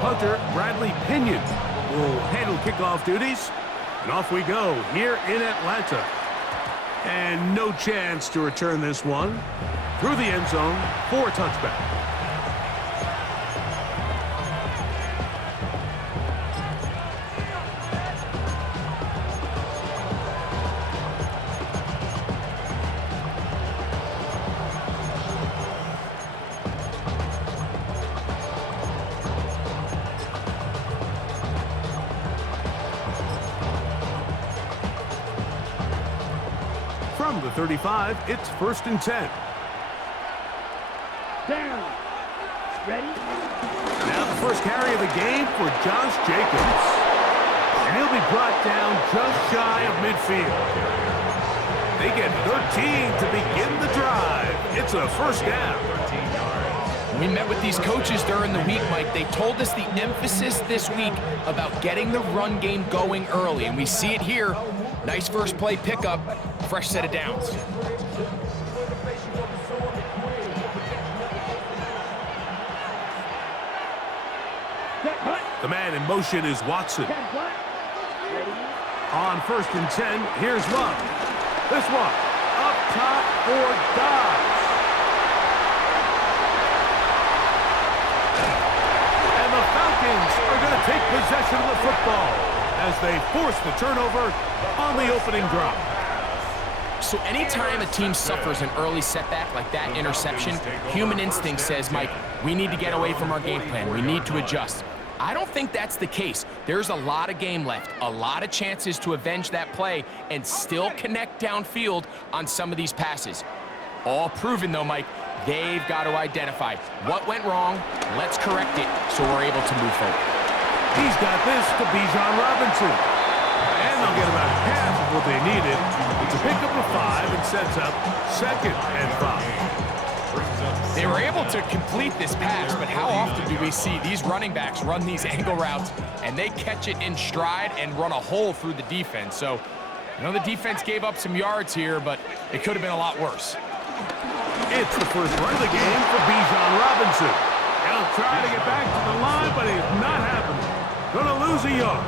punter, Bradley Pinion, will handle kickoff duties. And off we go here in Atlanta. And no chance to return this one. Through the end zone for a touchback. From the 35, it's 1st and 10. Down. Ready? Now the first carry of the game for Josh Jacobs. And he'll be brought down just shy of midfield. They get 13 to begin the drive. It's a first down. We met with these coaches during the week, Mike. They told us the emphasis this week about getting the run game going early, and we see it here. Nice first play pickup, fresh set of downs. The man in motion is Watson. On 1st and 10, here's Love. This one, up top for Dobbs. And the Falcons are going to take possession of the football as they force the turnover on the opening drive. So anytime a team suffers an early setback like that interception, human instinct says, Mike, we need to get away from our game plan. We need to adjust. I don't think that's the case. There's a lot of game left, a lot of chances to avenge that play and still connect downfield on some of these passes. All proven, though, Mike, they've got to identify what went wrong, let's correct it so we're able to move forward. He's got this to Bijan Robinson. And they'll get about half of what they needed. It's a pickup of 5 and sets up 2nd and 5. They were able to complete this pass, but how often do we see these running backs run these angle routes and they catch it in stride and run a hole through the defense? So, I know the defense gave up some yards here, but it could have been a lot worse. It's the first run of the game for Bijan Robinson. He'll try to get back to the line, but it's not happening. Gonna lose a yard.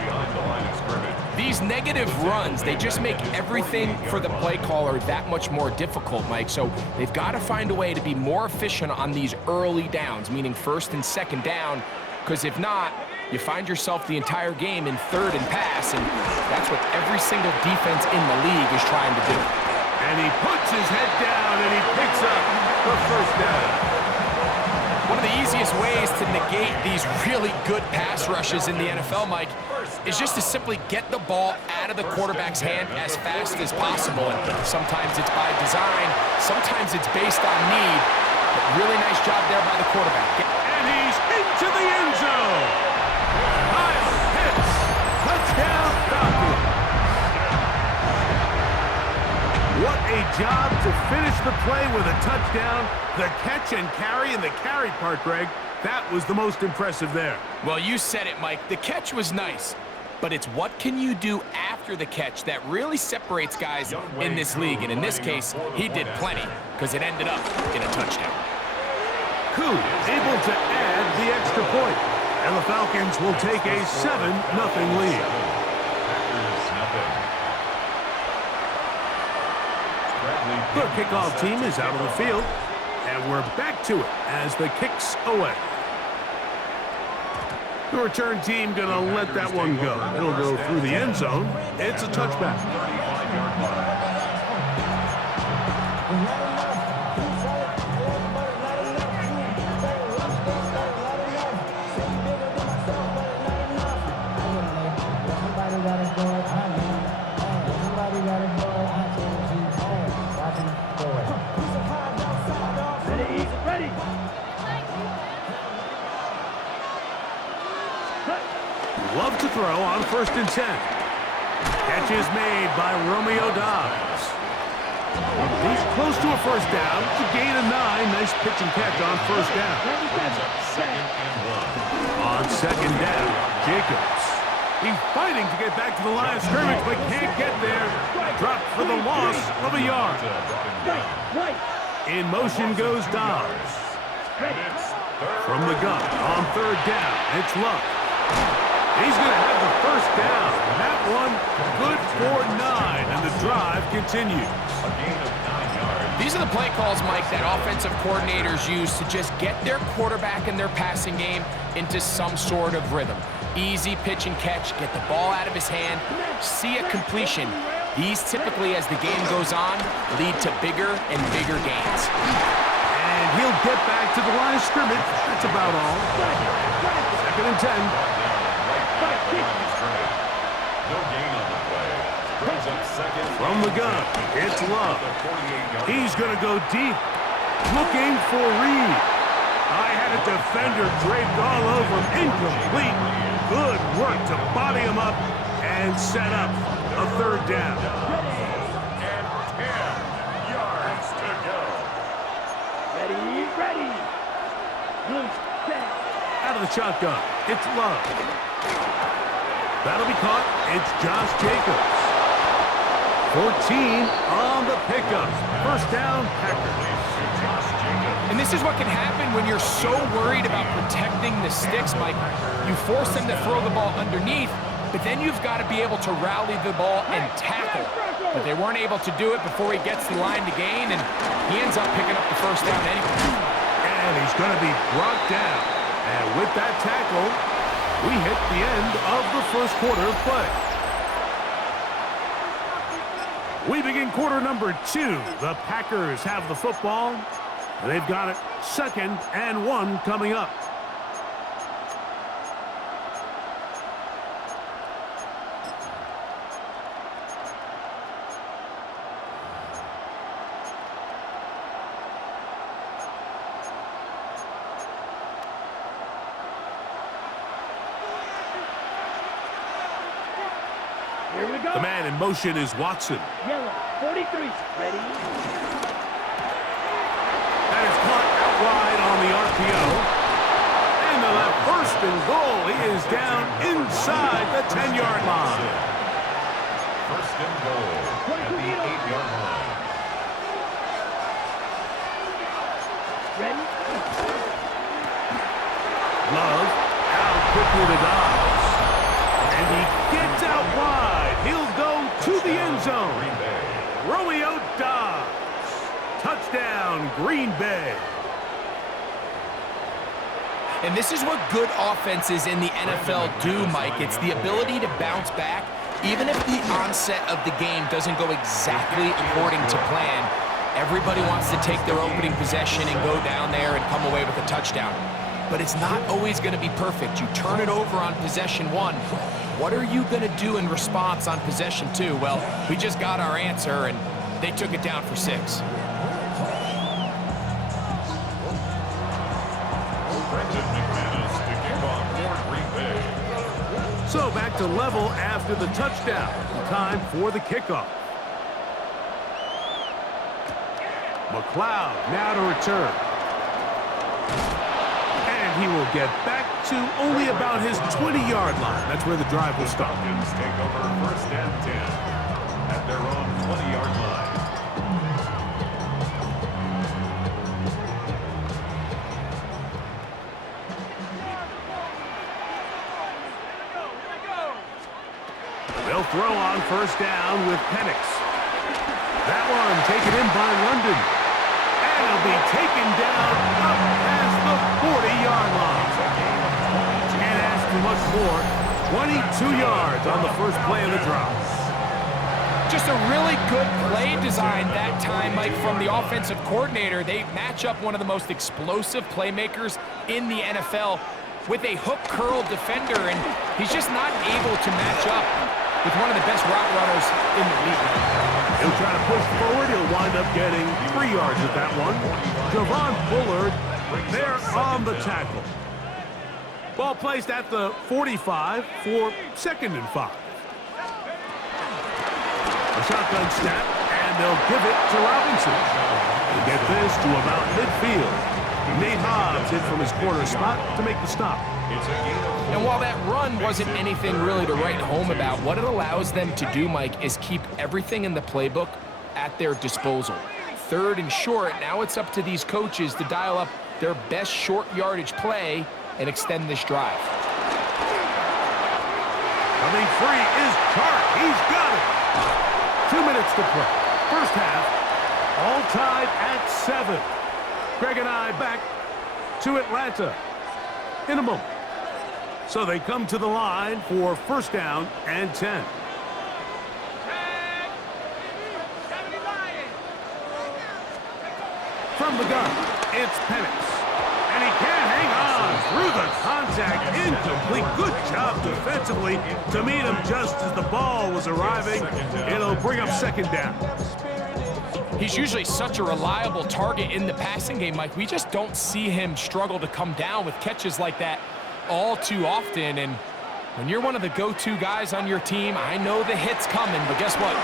These negative runs, they just make everything for the play caller that much more difficult, Mike. So they've got to find a way to be more efficient on these early downs, meaning 1st and 2nd down, because if not, you find yourself the entire game in 3rd and pass, and that's what every single defense in the league is trying to do. And he puts his head down, and he picks up the first down. One of the easiest ways to negate these really good pass rushes in the NFL, Mike, is just to simply get the ball out of the quarterback's hand as fast as possible. And sometimes it's by design, sometimes it's based on need. But really nice job there by the quarterback. And he's into the end zone. Kyle Pitts, touchdown Falcons. What a job to finish the play with a touchdown. The catch and carry, and the carry part, Greg, that was the most impressive there. Well, you said it, Mike. The catch was nice, but it's what can you do after the catch that really separates guys in this league. And in this case, he did plenty because it ended up in a touchdown. Koo able to add the extra point, and the Falcons will take a 7-0 lead. The kickoff team is out of the field, and we're back to it as the kick's away. The return team going to let that one go. It'll go through the end zone. It's a touchback. Love to throw on 1st and 10. Catch is made by Romeo Dobbs. He's close to a first down. To gain a 9. Nice pitch and catch on 1st down. On 2nd down, Jacobs. He's fighting to get back to the line of scrimmage, but can't get there. Dropped for the loss of a yard. In motion goes Dobbs. From the gun on third down, it's Love. He's going to have the first down. That one good for 9, and the drive continues. A gain of 9 yards. These are the play calls, Mike, that offensive coordinators use to just get their quarterback and their passing game into some sort of rhythm. Easy pitch and catch, get the ball out of his hand, see a completion. These typically, as the game goes on, lead to bigger and bigger gains. And he'll get back to the line of scrimmage. That's about all. 2nd and 10. No gain on the play. Brings up second. From the gun, it's Love. He's going to go deep, looking for Reed. I had a defender draped all over, incomplete. Good work to body him up and set up a 3rd down. And 10 yards to go. Ready, ready. Loose, set. Out of the shotgun, it's Love. That'll be caught. It's Josh Jacobs. 14 on the pickup. First down, Packers. And this is what can happen when you're so worried about protecting the sticks, Mike. You force them to throw the ball underneath, but then you've got to be able to rally the ball and tackle. But they weren't able to do it before he gets the line to gain, and he ends up picking up the first down anyway. And he's going to be brought down. And with that tackle, we hit the end of the first quarter of play. We begin quarter number 2. The Packers have the football. They've got it 2nd and 1 coming up. Here we go. The man in motion is Watson. Yellow, 43. Ready. That is caught out wide on the RPO. And they'll have 1st and goal. He is down inside the 10-yard line. 1st and goal at the 8-yard line. Ready. Love out quickly to Dobbs. And he gets out wide. He'll go to the end zone. Green Bay. Romeo Dobbs. Touchdown, Green Bay. And this is what good offenses in the NFL do, Mike. It's the ability to bounce back, even if the onset of the game doesn't go exactly according to plan. Everybody wants to take their opening possession and go down there and come away with a touchdown. But it's not always going to be perfect. You turn it over on possession 1. What are you going to do in response on possession 2? Well, we just got our answer, and they took it down for 6. So back to level after the touchdown. Time for the kickoff. McLeod now to return. And he will get back to only about his 20-yard line. That's where the drive will stop. Falcons take over 1st and 10 at their own 20-yard line. They'll throw on 1st down with Penix. That one taken in by London. And it'll be taken down up past the 40-yard line. Can't ask for much more. 22 yards on the first play of the drive. Just a really good play design that time, Mike, from the offensive coordinator. They match up one of the most explosive playmakers in the NFL with a hook curl defender, and he's just not able to match up with one of the best route runners in the league. He'll try to push forward. He'll wind up getting 3 yards at that one. Javon Bullard there on the tackle. Ball placed at the 45 for 2nd and 5. A shotgun snap, and they'll give it to Robinson. They get this to about midfield. Nate Hobbs hit from his corner spot to make the stop. And while that run wasn't anything really to write home about, what it allows them to do, Mike, is keep everything in the playbook at their disposal. 3rd and short, now it's up to these coaches to dial up their best short yardage play and extend this drive. Coming free is Chark. He's got it. 2 minutes to play. First half, all tied at 7. Greg and I back to Atlanta in a moment. So they come to the line for first down and 10. From the gun, it's Penix. And he can't hang on through the contact. Incomplete. Good job defensively to meet him just as the ball was arriving. It'll bring up second down. He's usually such a reliable target in the passing game, Mike. We just don't see him struggle to come down with catches like that all too often. And when you're one of the go-to guys on your team, I know the hit's coming, but guess what?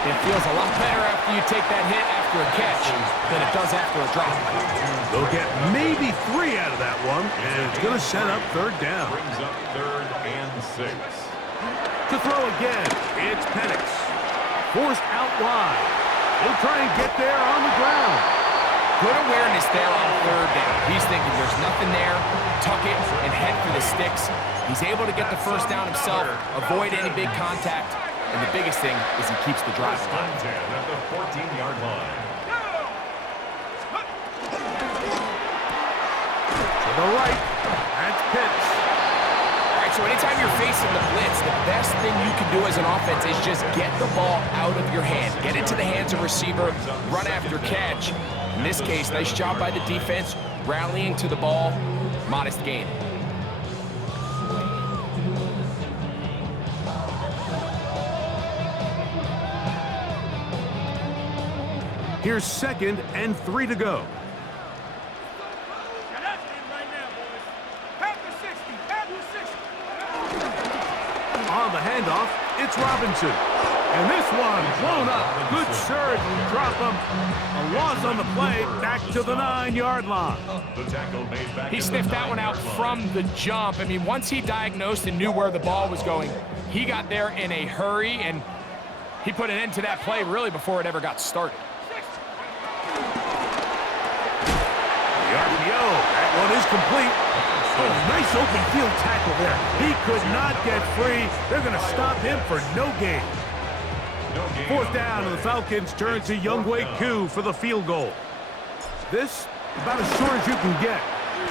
It feels a lot better after you take that hit after a catch than it does after a drop. They'll get maybe 3 out of that one, and it's going to set up third down. Brings up 3rd and 6. To throw again, it's Penix. Forced out wide. He'll try and get there on the ground. Good awareness there on third down. He's thinking there's nothing there, tuck it, and head for the sticks. He's able to get the first down himself, avoid any big contact, and the biggest thing is he keeps the drive alive. 10 at the 14-yard line. To the right, that's Pitts. All right, so anytime you're facing the blitz, the best thing you can do as an offense is just get the ball out of your hand. Get it to the hands of receiver, run after catch. In this case, nice job by the defense, rallying to the ball, modest gain. Here's 2nd and 3 to go. On the handoff, it's Robinson. And this one blown up. Good surge, drop him. A loss on the play, back to the 9-yard line. The tackle made back. He sniffed that one out from the jump. I mean, once he diagnosed and knew where the ball was going, he got there in a hurry, and he put an end to that play really before it ever got started. The RPO, that one is complete. Oh, nice open field tackle there. He could not get free. They're going to stop him for no gain. Fourth down, and the Falcons turn to Younghoe Koo for the field goal. This, about as short as you can get.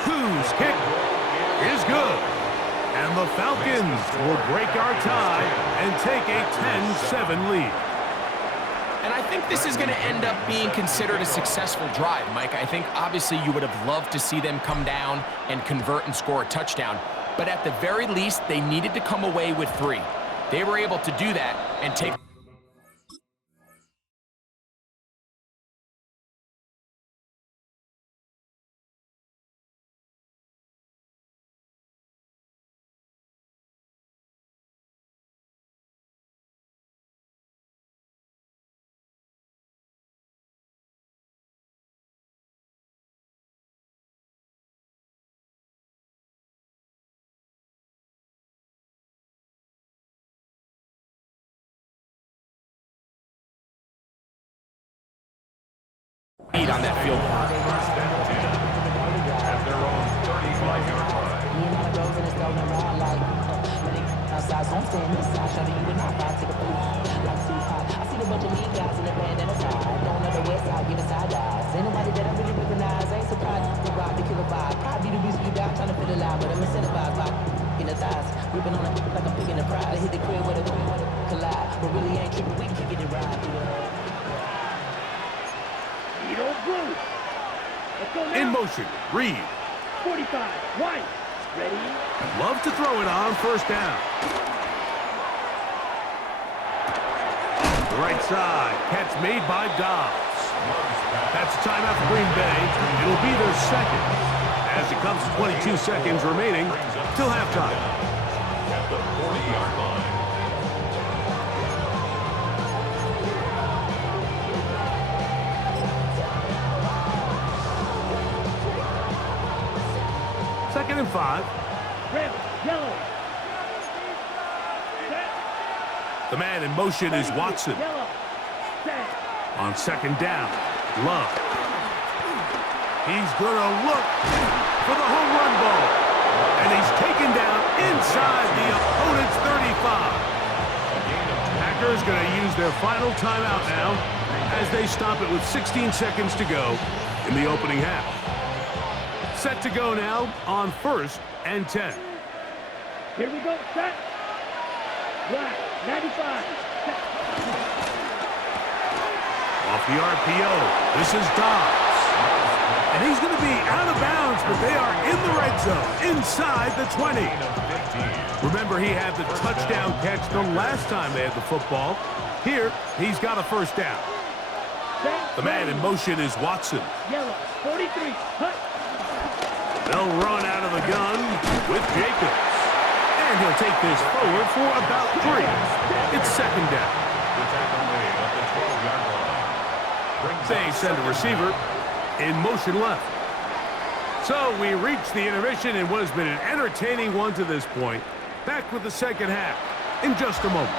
Koo's kick is good. And the Falcons will break our tie and take a 10-7 lead. And I think this is going to end up being considered a successful drive, Mike. I think obviously you would have loved to see them come down and convert and score a touchdown. But at the very least, they needed to come away with 3. They were able to do that and take... lead on that field goal. First and 10 at their own 35-yard line. In motion, Reed. 45, White. Ready? Love to throw it on first down. The right side, catch made by Dobbs. That's a timeout for Green Bay. It'll be their second, as it comes to 22 seconds remaining till halftime. At the 40-yard line. Second and 5. Red, yellow. The man in motion is Watson. Yellow. Set. On second down, Love. He's going to look for the home run ball. And he's taken down inside the opponent's 35. Packers going to use their final timeout now as they stop it with 16 seconds to go in the opening half. Set to go now on 1st and 10. Here we go, set. Black, 95. Off the RPO, this is Dobbs. And he's going to be out of bounds, but they are in the red zone, inside the 20. Remember, he had the touchdown catch the last time they had the football. Here, he's got a first down. The man in motion is Watson. Yellow, 43, hut. They'll run out of the gun with Jacobs. And he'll take this forward for about 3. It's second down. They send a receiver in motion left. So we reach the intermission in what has been an entertaining one to this point. Back with the second half in just a moment.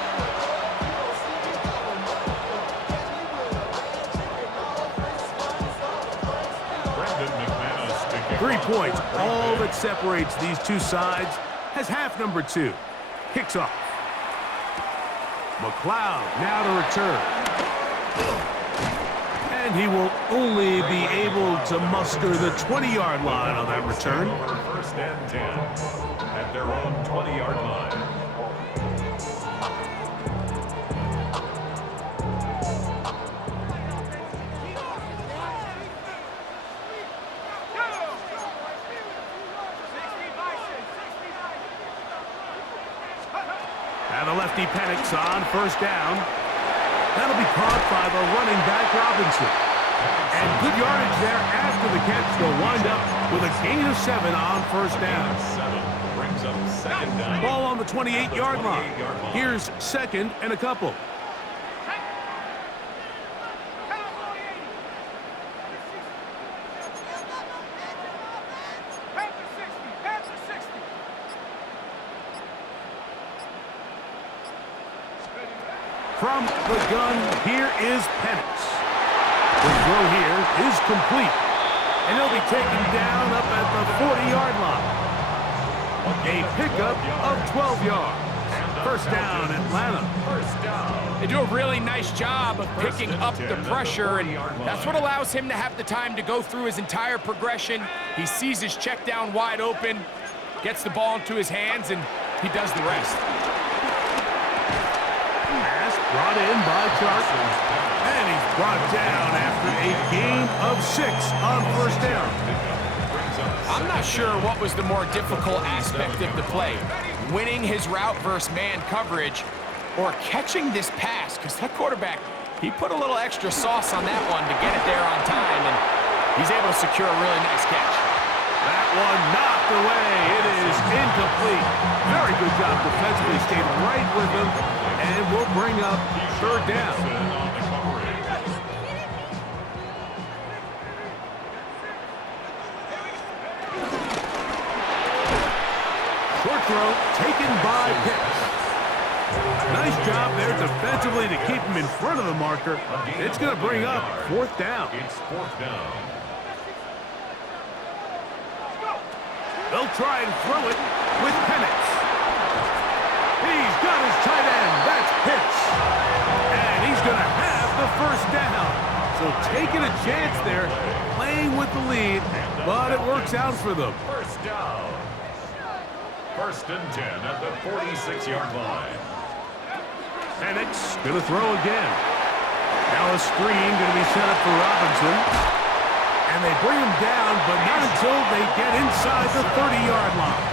Three points, all that separates these two sides, has half number 2. Kicks off. McLeod now to return. And he will only be able to muster the 20-yard line on that return. 1st and 10 at their own 20-yard line. And the lefty Penix on 1st down. That'll be caught by the running back Robinson. And good yardage there after the catch. They'll wind up with a gain of 7 on 1st down. 7 brings up 2nd down. Ball on the 28-yard line. Here's 2nd and a couple. From the gun, here is Penix. The throw here is complete. And he'll be taken down up at the 40-yard line. A pickup of 12 yards. 1st down, Atlanta. They do a really nice job of picking up the pressure, and that's what allows him to have the time to go through his entire progression. He sees his check down wide open, gets the ball into his hands, and he does the rest. Brought in by Charles, and he's brought down after a gain of 6 on 1st down. I'm not sure what was the more difficult aspect of the play, winning his route versus man coverage or catching this pass, because that quarterback, he put a little extra sauce on that one to get it there on time, and he's able to secure a really nice catch. That one knocked away. It is incomplete. Very good job defensively. Stayed right with him. And we'll bring up 3rd down. Short throw taken by Pitts. Nice job there defensively to keep him in front of the marker. It's going to bring up 4th down. It's 4th down. They'll try and throw it with Penix. He's got his tight end. That's Pitts. And he's going to have the 1st down. So taking a chance there, playing with the lead, but it works out for them. 1st down. 1st and 10 at the 46-yard line. Penix going to throw again. Now a screen going to be set up for Robinson. And they bring him down, but not until they get inside the 30-yard line.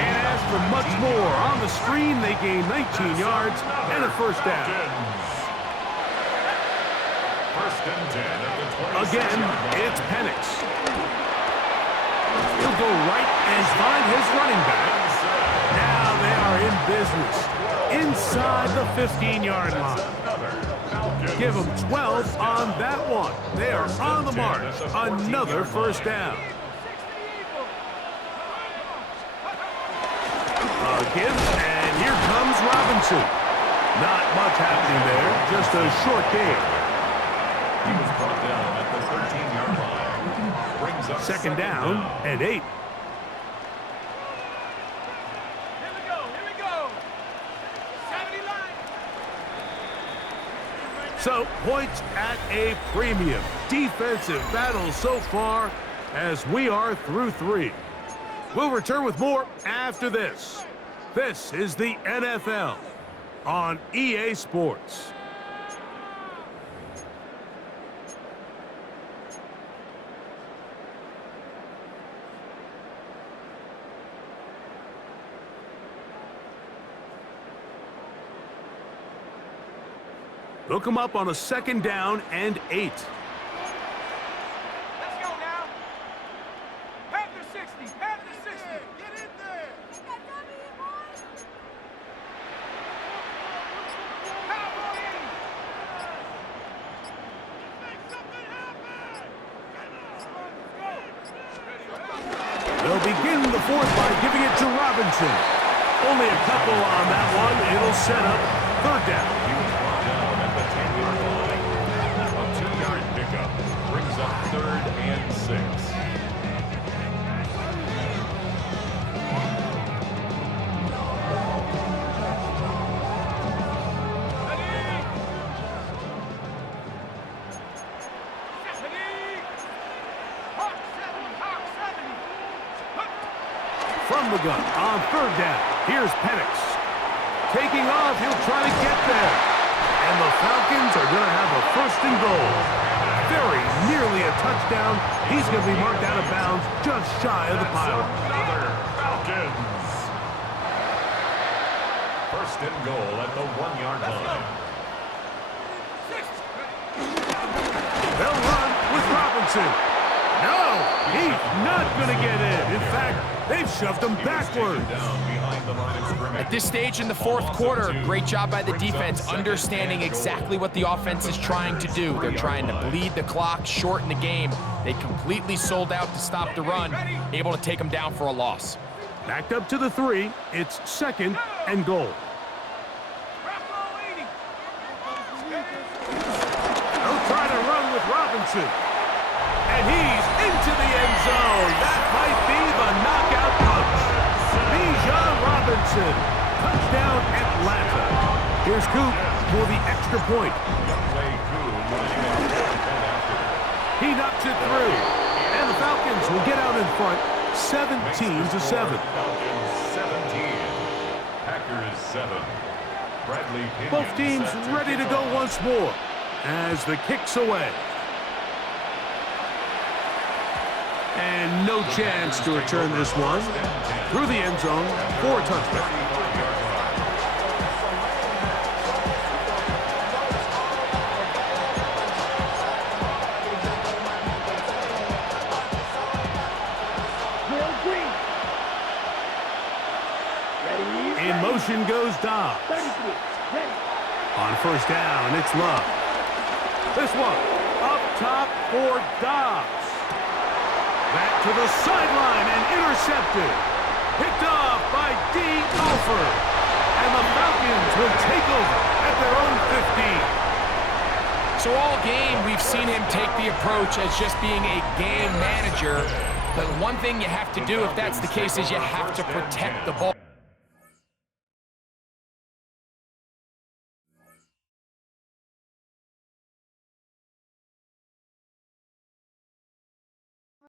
Can't ask for much more. On the screen, they gain 19 yards and a 1st down. 1st and 10 at the 26-yard Again, line. it's Penix. He'll go right and find his running back. Now they are in business. Inside the 15-yard line. Give them 12 on that one. They are on the mark. Another 1st down. Give, and here comes Robinson. Not much happening there, just a short game. He was brought down at the 13-yard line. Brings up Second down and 8. Here we go. 70 line. So, points at a premium. Defensive battle so far as we are through 3. We'll return with more after this. This is the NFL on EA Sports. Look them up on a second down and 8. Let's go now. Panther 60. Panther 60. Get in there. Cowboy 80. Make something happen. They'll begin the fourth by giving it to Robinson. Only a couple on that one. It'll set up third down. He was brought down at the 10-yard line. A 2-yard pickup brings up 3rd and 6. From the gun on third down. Here's Penix. Taking off, he'll try to get there. And the Falcons are going to have a first and goal. Very nearly a touchdown. He's going to be marked out of bounds just shy of the pile. Another Falcons. First and goal at the 1-yard line. They'll run with Robinson. No, he's not going to get in. In fact, they've shoved him backwards. Down behind the line of scrimmage. At this stage in the fourth quarter, great job by the defense, understanding exactly what the offense is trying to do. They're trying to bleed the clock, shorten the game. They completely sold out to stop the run, able to take them down for a loss. Backed up to the 3. It's second and goal. They'll try to run with Robinson. And he's into the end zone. That might be the knockout punch. Bijan Robinson. Touchdown, Atlanta. Here's Coop for the extra point. He knocks it through. And the Falcons will get out in front 17-7. Falcons 17. Packers 7. Bradley Pinion Both teams set to ready to kick go off. once more as the kick's away. And no chance to return this one. Through the end zone for a touchdown. Will Green. Ready. In motion goes Dobbs. 33. Ready. On first down, it's Love. This one up top for Dobbs. Back to the sideline and intercepted. Picked off by D. Alford. And the Falcons will take over at their own 15. So all game, we've seen him take the approach as just being a game manager. But one thing you have to do, if that's the case, is you have to protect the ball.